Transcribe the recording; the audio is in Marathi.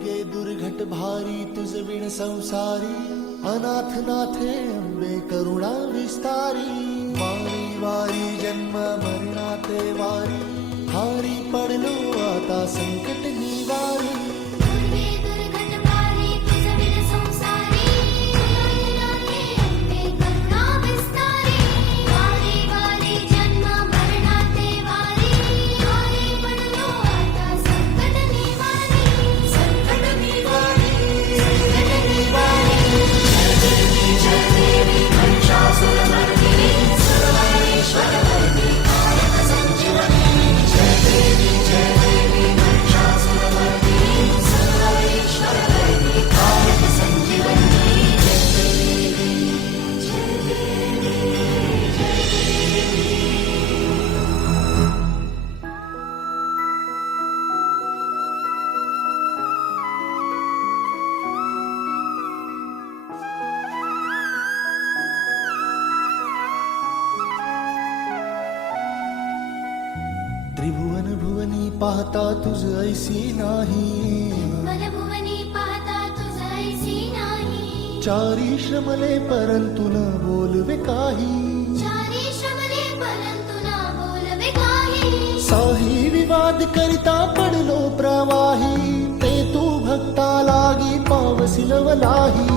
दुर्गे दुर्घट भारी तुझ विण संसारी, अनाथ नाथे अंबे करुणा विस्तारी. वारी वारी जन्म मरणाते वारी, हारी पडलो आता संकट निवारी. दुर्गे दुर्घट भारी तुझ विण संसारी, अनाथ नाथे अंबे करुणा विस्तारी. वारी वारी जन्म मरणाते वारी, हारी पडलो आता संकट निवारी. संकट निवारी, संकट निवारी. जय देवी महिषासुरमर्दिनी, सर्वेश्वरवरदी कालिक संजीवनी. जय देवी महिषासुरमर्दिनी, सर्वेश्वरवरदी कालिक संजीवनी. त्रिभुवन भुवनी पाहता तुझ ऐसी नाही, वनभुवनी पाहता तुझ ऐसी नाही. चारी श्रमले परंतु न बोलवे काही. चारी श्रमले परंतु ना बोलवे काही. साही विवाद करिता पडलो प्रवाही, ते तू भक्ता लागी पावसिलवलाही.